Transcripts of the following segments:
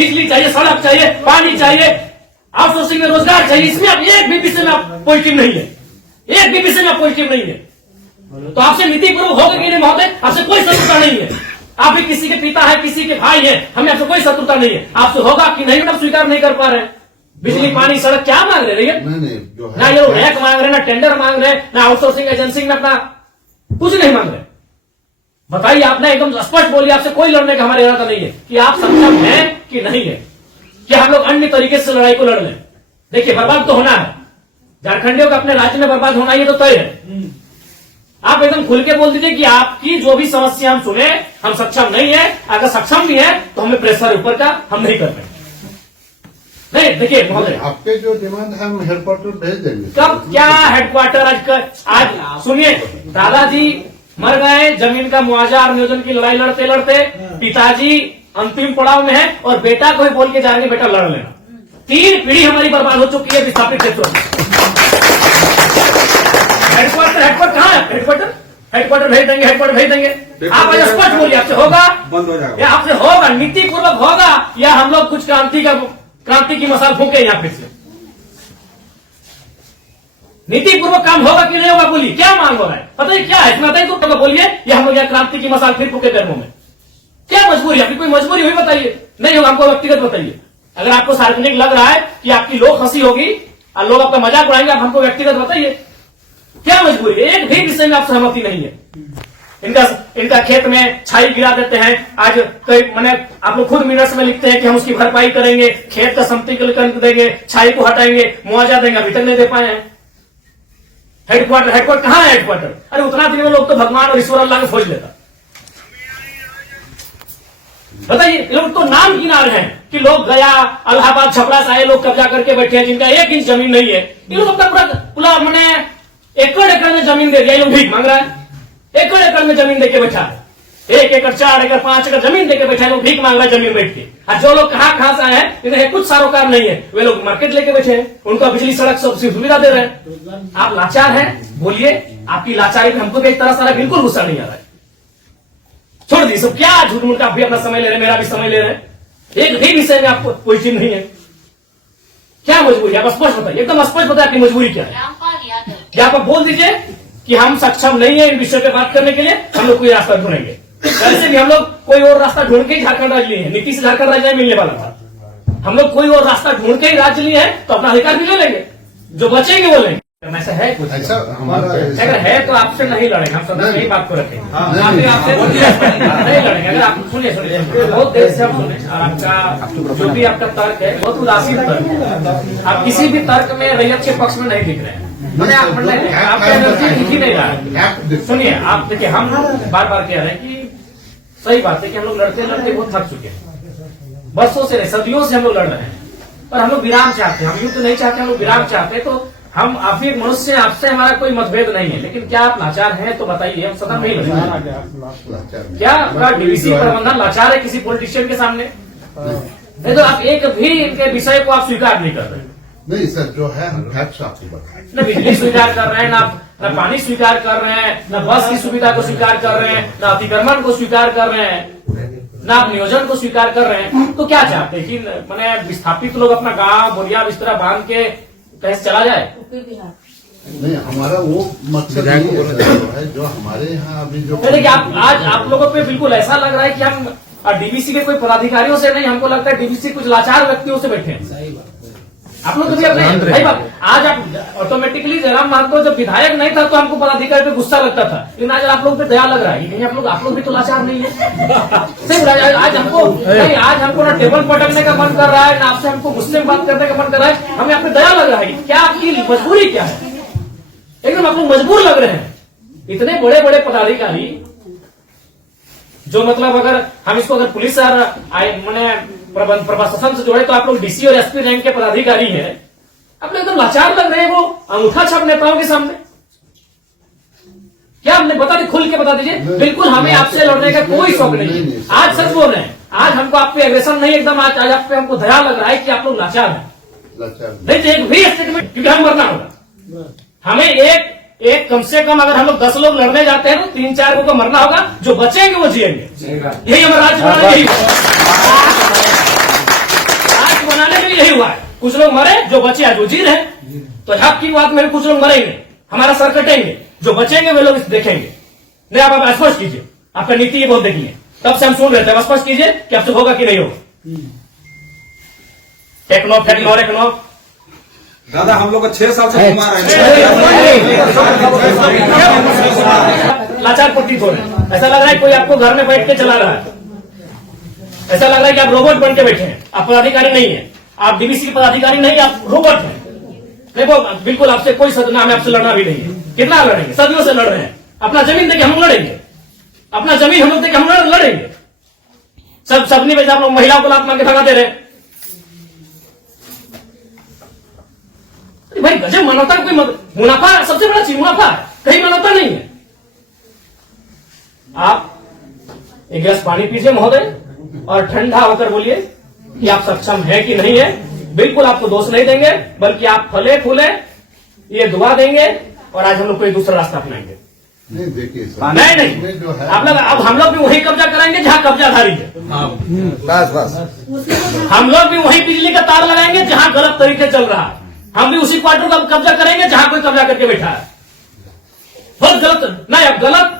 बिजली चाहिए, सड़क चाहिए, पानी चाहिए, आउटसोर्सिंग में रोजगार चाहिए। इसमें आप एक भी विषय में आप पॉजिटिव नहीं है, एक भी विषय में आप पॉजिटिव नहीं है। तो आपसे नीतिपूर्वक होगा कि नहीं महोदय? आपसे कोई शत्रुता नहीं है। आप भी किसी के पिता है, किसी के भाई है, हमें आपसे कोई शत्रुता नहीं है। आपसे होगा कि नहीं आप स्वीकार नहीं कर पा रहे हैं। बिजली, पानी, सड़क क्या मांग रहे हैं? ना ये रैक मांग रहे, ना टेंडर मांग रहे, ना आउटसोर्सिंग एजेंसी में अपना कुछ नहीं मांग रहे। बताइए, आपने एकदम स्पष्ट बोलिए, आपसे कोई लड़ने का हमारा इरादा नहीं है कि आप सक्षम हैं कि नहीं है, कि हम लोग अन्य तरीके से लड़ाई को लड़ लें। देखिए, बर्बाद तो होना है, झारखंडियों का अपने राज्य में बर्बाद होना ये तो तय है। आप एकदम खुल के बोल दीजिए कि आपकी जो भी समस्या हम सुने, हम सक्षम नहीं है। अगर सक्षम भी है तो हमें प्रेशर ऊपर का हम नहीं कर रहे। नहीं, देखिए महोदय, आपके जो डिमांड है हम हेडक्वार्टर भेज देंगे। कब क्या हेडक्वार्टर? आज सुनिए, दादाजी मर गए, जमीन का मुआवजा और नियोजन की लड़ाई लड़ते लड़ते पिताजी अंतिम पड़ाव में है और बेटा को ही बोल के जा रहे हैं बेटा लड़ लेना। 3 पीढ़ी हमारी बर्बाद हो चुकी है विस्थापित क्षेत्रों में। हेडक्वार्टर कहाँ है? हेडक्वार्टर भेज देंगे, हेडक्वार्टर भेज देंगे। आप आज स्पष्ट बोलिए, आपसे होगा, बंद हो जाएगा, या आपसे होगा, नीतिपूर्वक होगा, या हम लोग कुछ क्रांति की मसाल फूके यहाँ फिर से? नीतिपूर्वक काम होगा कि नहीं होगा? बोलिए, क्या मांग हो रहा है? पता है क्या है इसमें? बताइए तो बोलिए, या हम लोग यहाँ क्रांति की मसाल फिर फूके पैरों में? क्या मजबूरी? आपकी कोई मजबूरी हुई बताइए। नहीं होगा, हमको व्यक्तिगत बताइए। अगर आपको सार्वजनिक लग रहा है कि आपकी लोग हंसी होगी और लोग आपका मजाक उड़ाएंगे, आप हमको व्यक्तिगत बताइए, क्या मजबूरी? एक भी विषय में आप सहमति नहीं है। इनका खेत में छाई गिरा देते हैं। आज कई मैंने आप लोग खुद मिनट्स में लिखते हैं कि हम उसकी भरपाई करेंगे, खेत का समतलीकरण देंगे, छाई को हटाएंगे, मुआवजा देंगे, अभी तक नहीं दे पाए हैं। हेडक्वार्टर कहाँ है? हेडक्वार्टर, अरे उतना दिन में लोग तो भगवान और ईश्वर अल्लाह को खोज लेता। बताइए, लोग तो नाम गिना रहे हैं कि लोग गया, इलाहाबाद, छपरा से आए लोग कब्जा करके बैठे हैं, जिनका 1 इंच जमीन नहीं है। ये लोग अपना पूरा मैंने एकड़ में जमीन दे दिया। ये लोग भीख मांग रहा है, एकड़ में जमीन देके बैठा है। 1 एकड़, 4 एकड़, 5 एकड़ जमीन देके बैठा है, लोग भीख मांग रहा है जमीन बैठ के। और जो लोग कहाँ से आए हैं, इन्हें कुछ सारोकार नहीं है, वे लोग मार्केट लेके बैठे हैं, उनका बिजली, सड़क सब सुविधा दे रहे हैं। आप लाचार हैं, बोलिए, आपकी लाचारी पे हमको भी एक तरह से बिल्कुल गुस्सा नहीं आ रहा है। छोड़ दीजिए सब, क्या झूठ मूठ, आप भी अपना समय ले रहे हैं, मेरा भी समय ले रहे हैं। एक भी विषय में आपको कोई चीज नहीं है। क्या मजबूरी? आप स्पष्ट बताइए, एकदम स्पष्ट बताइए आपकी मजबूरी क्या है। क्या आप बोल दीजिए कि हम सक्षम नहीं है इन विषयों पे बात करने के लिए, हम लोग कोई रास्ता ढूंढेंगे। वैसे भी हम लोग कोई और रास्ता ढूंढ के ही झारखंड राज्य लिए हैं। नीतीश से झारखंड राज्य मिलने वाला था। हम लोग कोई और रास्ता ढूंढ के ही राज्य लिए हैं, तो अपना अधिकार भी ले लेंगे, जो बचेंगे वो लेंगे। ऐसा है कुछ? ऐसा हमारा अगर है तो आपसे नहीं लड़ेंगे, हम सब यही बात को रखेंगे। आपसे नहीं लड़ेंगे। अगर आप सुनिए, बहुत देर से हम सुने, और आपका जो भी आपका तर्क है बहुत उदासीन तर्क है। आप किसी भी तर्क में रैयत के पक्ष में नहीं दिख रहे हैं। आपका एनर्जी दिख ही नहीं रहा है। सुनिए, आप देखिए, हम बार बार कह रहे हैं कि सही बात है कि हम लोग लड़ते लड़ते बहुत थक चुके हैं। बरसों से, सदियों से हम लोग लड़ रहे हैं, पर हम लोग विराम चाहते हैं। हम युद्ध नहीं चाहते, हम लोग विराम चाहते हैं। तो हम आप भी एक मनुष्य हैं, आपसे हमारा कोई मतभेद नहीं है, लेकिन क्या आप लाचार हैं तो बताइए, हम सदन नहीं लड़ेंगे। क्या आपका डीवीसी प्रबंधन लाचार है किसी पॉलिटिशियन के सामने? नहीं तो आप एक भी इनके विषय को आप स्वीकार नहीं कर रहे। नहीं सर, जो है हम फैक्ट्स आपको बताएं। न बिजली स्वीकार कर रहे हैं, न पानी स्वीकार कर रहे हैं, न बस की सुविधा को स्वीकार कर रहे हैं, न अतिक्रमण को स्वीकार कर रहे हैं, न आप नियोजन को स्वीकार कर रहे हैं। तो क्या चाहते हैं कि मैंने विस्थापित लोग अपना गांव बोरिया बिस्तरा बांध के कहीं चला जाए? नहीं, हमारा वो मकसद है जो हमारे यहाँ अभी जो आज आप लोगों पे बिल्कुल ऐसा लग रहा है कि हम डीवीसी के कोई पदाधिकारियों से नहीं, हमको लगता है डीवीसी कुछ लाचार व्यक्तियों से बैठे हैं। आप लोग कभी अपने भाई बात, आज आप ऑटोमेटिकली जयराम महतो जब विधायक नहीं था तो हमको पदाधिकारी पे गुस्सा लगता था, लेकिन आज आप लोग पे दया लग रहा है कि नहीं, आप लोग भी तो लाचार नहीं है। आज हमको ना टेबल पटकने का मन कर रहा है, ना आपसे हमको गुस्से में बात करने का मन कर रहा है, हमें आप पे दया लग रहा है। क्या आपकी मजबूरी क्या है? एकदम आप लोग मजबूर लग रहे हैं। इतने बड़े बड़े पदाधिकारी जो मतलब अगर हम इसको अगर पुलिस मैंने प्रशासन से जोड़े तो आप लोग डीसी और एसपी रैंक के पदाधिकारी हैं, आप लोग एकदम लाचार लग रहे हैं वो अंगूठा छाप नेताओं के सामने। क्या हमने बता दी, खुल के बता दीजिए। बिल्कुल हमें आपसे लड़ने का कोई शौक नहीं है। आज सच बोल रहे हैं, आज हमको आप पे एग्रेशन नहीं, एकदम आज आप पे हमको दया लग रहा है कि आप लोग लाचार हैं। नहीं तो एक भी स्टेटमेंट, क्योंकि हम मरना होगा, हमें एक कम से कम अगर हम लोग 10 लोग लड़ने जाते हैं तो 3-4 को मरना होगा, जो बचेंगे वो जिएंगे। यही हमारा राज्य बनाना, यही कुछ लोग मरे, जो बचे आज वो जी रहे। तो हक की बात में भी कुछ लोग मरेंगे, हमारा सर कटेंगे, जो बचेंगे वे लोग इसे देखेंगे। नहीं आप स्पष्ट कीजिए, आपका नीति ये बहुत देखिए, तब से हम सुन रहे थे। अब स्पष्ट कीजिए कि आपसे होगा कि नहीं होगा। टेक्नो फेक्नो रेक्नो दादा हम लोग को 6 साल से घुमा रहे हैं। लाचार प्रतीत हो रहे हैं। ऐसा लग रहा है कोई आपको घर में बैठ के चला रहा है। ऐसा लग रहा है कि आप रोबोट बन के बैठे हैं। आप पदाधिकारी नहीं है, आप डीवीसी के पदाधिकारी नहीं, आप रोबोट हैं। देखो बिल्कुल आपसे कोई सदना में आपसे लड़ना भी नहीं है। कितना लड़ेंगे, सदियों से लड़ रहे हैं। अपना जमीन देके हम लड़ेंगे, अपना जमीन हम लोग देके हम लड़ेंगे। सबने में आप लोग महिलाओं को लात मार के भगा दे रहे हैं। भाई गजब, मानवता का कोई मुनाफा सबसे बड़ा चीज मुनाफा है, कहीं मानवता नहीं है। आप एक गिलास पानी पीजिए महोदय और ठंडा होकर बोलिए कि आप सक्षम है कि नहीं है। बिल्कुल आपको दोष नहीं देंगे, बल्कि आप फले फूले ये दुआ देंगे और आज हम लोग कोई दूसरा रास्ता अपनाएंगे। नहीं देखिए नहीं जो है आप लोग, अब हम लोग भी वही कब्जा कराएंगे जहां कब्जाधारी है। बस हम लोग भी वही बिजली का तार लगाएंगे जहां गलत तरीके चल रहा है। हम भी उसी क्वार्टर का कब्जा करेंगे जहां कोई कब्जा करके बैठा है। बहुत गलत, नहीं अब गलत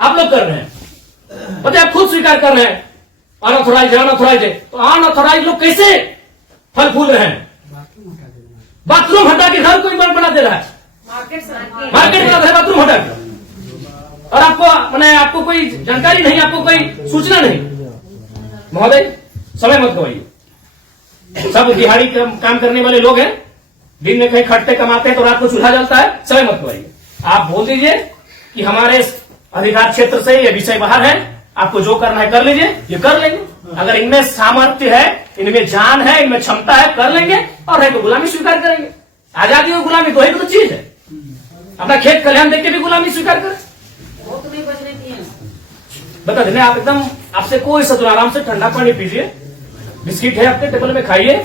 आप लोग कर रहे हैं, पता आप खुद स्वीकार कर रहे हैं। अनऑथोराइज है, तो अनऑथोराइज लोग कैसे फल फूल रहे हैं? बाथरूम हटा के घर कोई बना दे रहा है, मार्केट बना दे रहा है बाथरूम हटा के, और आपको कोई जानकारी नहीं, आपको कोई सूचना नहीं। महोदय समय मत गवाइए। सब दिहाड़ी काम करने वाले लोग हैं, दिन में कहीं खटते कमाते हैं तो रात को चूल्हा जलता है। समय मत गवाइए। आप बोल दीजिए कि हमारे अधिकार क्षेत्र से ये विषय बाहर है, आपको जो करना है कर लीजिए, ये कर लेंगे। अगर इनमें सामर्थ्य है, इनमें जान है, इनमें क्षमता है, कर लेंगे, और है तो गुलामी स्वीकार करेंगे। आजादी और गुलामी दो ही तो चीज है। अपना खेत खलिहान देख के भी गुलामी स्वीकार करें, बता देने। आप एकदम, आपसे कोई सदुर, आराम से ठंडा पानी पीजिए, बिस्किट है आपके टेबल में खाइए,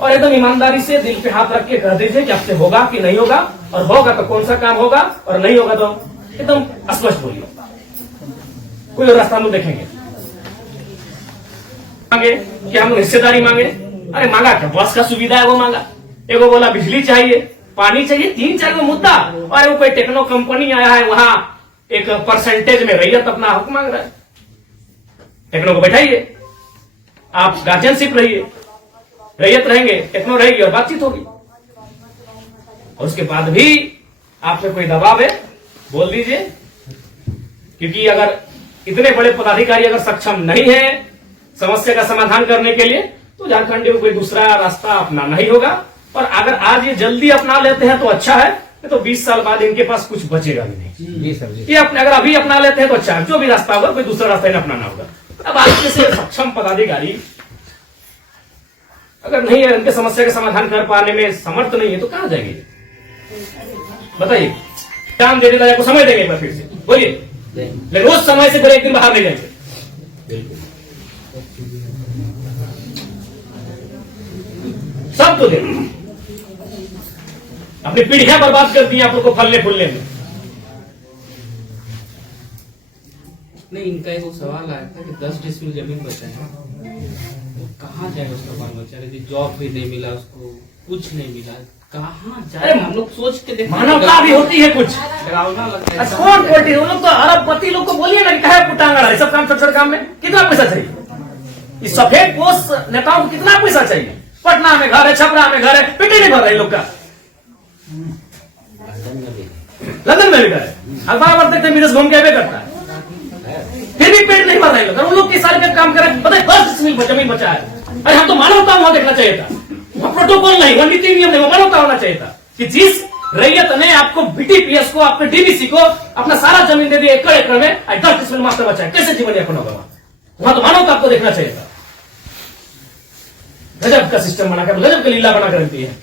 और एकदम ईमानदारी से दिल पे हाथ रख के कह दीजिए कि आपसे होगा कि नहीं होगा, और होगा तो कौन सा काम होगा, और नहीं होगा तो एकदम स्पष्ट बोलिए। कोई और रास्ता हम लोग देखेंगे। मांगे कि हम हिस्सेदारी मांगे, अरे मांगा क्या, बस का सुविधा है वो मांगा। एगो बोला बिजली चाहिए, पानी चाहिए, 3-4 गो मुद्दा, और वो कोई टेक्नो कंपनी आया है वहां एक परसेंटेज में रैयत अपना हक मांग रहा है। टेक्नो को बैठाइए, आप गार्जियनशिप रहिए, रैयत रहेंगे, टेक्नो रहेगी और बातचीत होगी। और उसके बाद भी आप पे कोई दबाव है, बोल दीजिए, क्योंकि अगर इतने बड़े पदाधिकारी अगर सक्षम नहीं है समस्या का समाधान करने के लिए, तो झारखंड में कोई दूसरा रास्ता अपनाना ही होगा। और अगर आज ये जल्दी अपना लेते हैं तो अच्छा है, तो 20 साल बाद इनके पास कुछ बचेगा भी नहीं। ये अगर अभी अपना लेते हैं तो अच्छा है, जो भी रास्ता होगा कोई दूसरा रास्ता नहीं अपनाना होगा। अब आज जैसे सक्षम पदाधिकारी अगर नहीं है, उनके समस्या का समाधान कर पाने में समर्थ नहीं है, तो कहां जाएंगे बताइए। काम दे देता, आपको समय देंगे एक बार फिर से बोलिए, लेकिन रोज समय से पहले एक दिन बाहर नहीं जाएंगे। सब तो देंगे, अपनी पीढ़ियां बर्बाद कर दी आप लोग को फलने फूलने में। नहीं, इनका एक सवाल आया था कि 10 डिसमिल जमीन बचा है, वो कहाँ जाए उसका बाल बच्चा? यदि जॉब भी नहीं मिला उसको, कुछ नहीं मिला, कहाँ जाए? हम लोग सोच के देखते, मानवता भी होती है कुछ, डरावना लगता है। कौन कोटी, वो लोग तो अरबपति लोग को बोलिए ना, क्या है पुटांगा रहा है सब काम, छोटे काम में कितना पैसा चाहिए? इस सफेद पोस्ट नेताओं को कितना पैसा चाहिए? पटना में घर है, छपरा में घर है, पेटे नहीं भर रहे लोग का, लंदन में भी घर है, अखबार पढ़ते थे, विदेश घूम के भी करता है, फिर भी पेट नहीं भर रहे लोग। उन लोग के सारे काम करें, पता है 10 डिसमिल जमीन बचा है। अरे हम तो मानवता वहां देखना चाहिए था, वहां प्रोटोकॉल नहीं, वहां नीति नियम नहीं, वो मानवता होना चाहिए था कि जिस रैयत ने आपको बीटीपीएस को, आपके डीवीसी को अपना सारा जमीन दे दिया एकड़ एकड़ में, 10 डिसमिल मास्टर बचा है, कैसे जीवन यापन होगा? वहां तो मानवता आपको देखना चाहिए था। गजब का सिस्टम बनाकर, गजब का लीला बनाकर रखती है।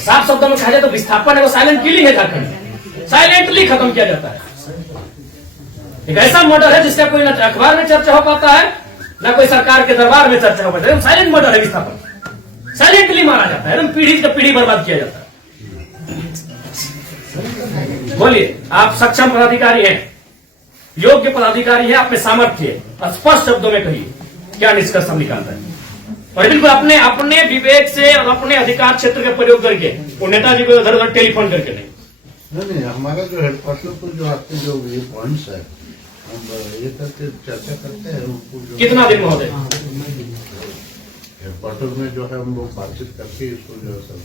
साफ शब्दों में कहा जाए तो विस्थापन है, वो साइलेंट किलिंग है झारखंड, साइलेंटली खत्म किया जाता है। एक ऐसा मर्डर है जिसका कोई ना अखबार में चर्चा हो पाता है, ना कोई सरकार के दरबार में चर्चा हो पाता है। साइलेंट मर्डर है विस्थापन, साइलेंटली मारा जाता है, एकदम पीढ़ी का पीढ़ी बर्बाद किया जाता है। बोलिए, आप सक्षम पदाधिकारी हैं, योग्य पदाधिकारी हैं, आप में सामर्थ्य है, स्पष्ट शब्दों में कहिए क्या निष्कर्ष हम निकालते हैं। और बिल्कुल अपने अपने विवेक से और अपने अधिकार क्षेत्र का प्रयोग करके वो नेताजी को इधर उधर टेलीफोन करके नहीं। हमारा जो हेडक्वार्टर को जो आपके जो ये पॉइंट्स है हम ये करके चर्चा करते हैं उनको जो कितना दिन महोदय हेडक्वार्टर में जो है हम लोग बातचीत करके इसको जो है सब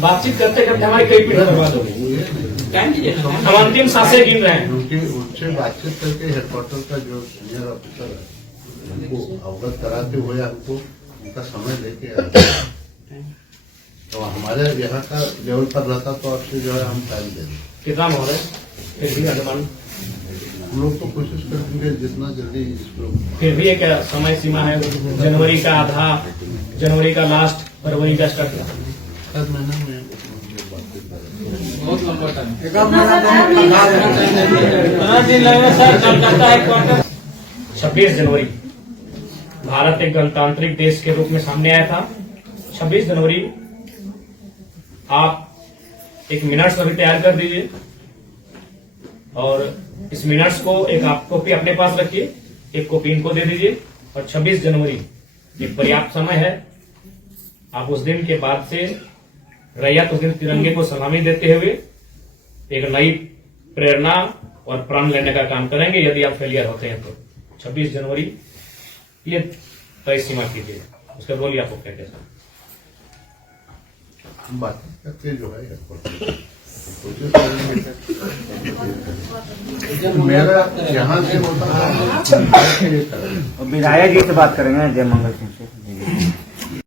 बातचीत करते करते हमारी कई पीढ़ी बर्बाद हो गई। हम अंतिम सांसें गिन रहे हैं। क्योंकि उनसे बातचीत करके हेडक्वार्टर का जो सीनियर ऑफिसर है उनको अवगत कराते हुए हमको उनका समय लेके आते हैं। तो हमारे यहाँ का लेवल पर रहता तो आपसे जो है हम टाइम दे दें। कितना महोदय फिर भी अनुमान? हम लोग तो कोशिश करेंगे जितना जल्दी इसको। फिर भी एक समय सीमा है, जनवरी का आधा, जनवरी का लास्ट, फरवरी का स्टार्ट। हर महीना में बातचीत करेंगे। बहुत लंबा टाइम। 26 जनवरी भारत एक गणतांत्रिक देश के रूप में सामने आया था। 26 जनवरी आप एक मिनट्स अभी तैयार कर दीजिए और इस मिनट्स को एक आप कॉपी अपने पास रखिए, एक कॉपी इनको दे दीजिए। और 26 जनवरी एक पर्याप्त समय है। आप उस दिन के बाद से रैयत उस दिन तिरंगे को सलामी देते हुए एक नई प्रेरणा और प्राण लेने का काम करेंगे। यदि आप फेलियर होते हैं तो 26 जनवरी ये तय सीमा कीजिए। उसके बोलिए आपको क्या कैसा हम बातचीत करके जो है कोशिश करेंगे। मेरा यहाँ से होता है विधायक जी से बात करेंगे जय मंगल सिंह से।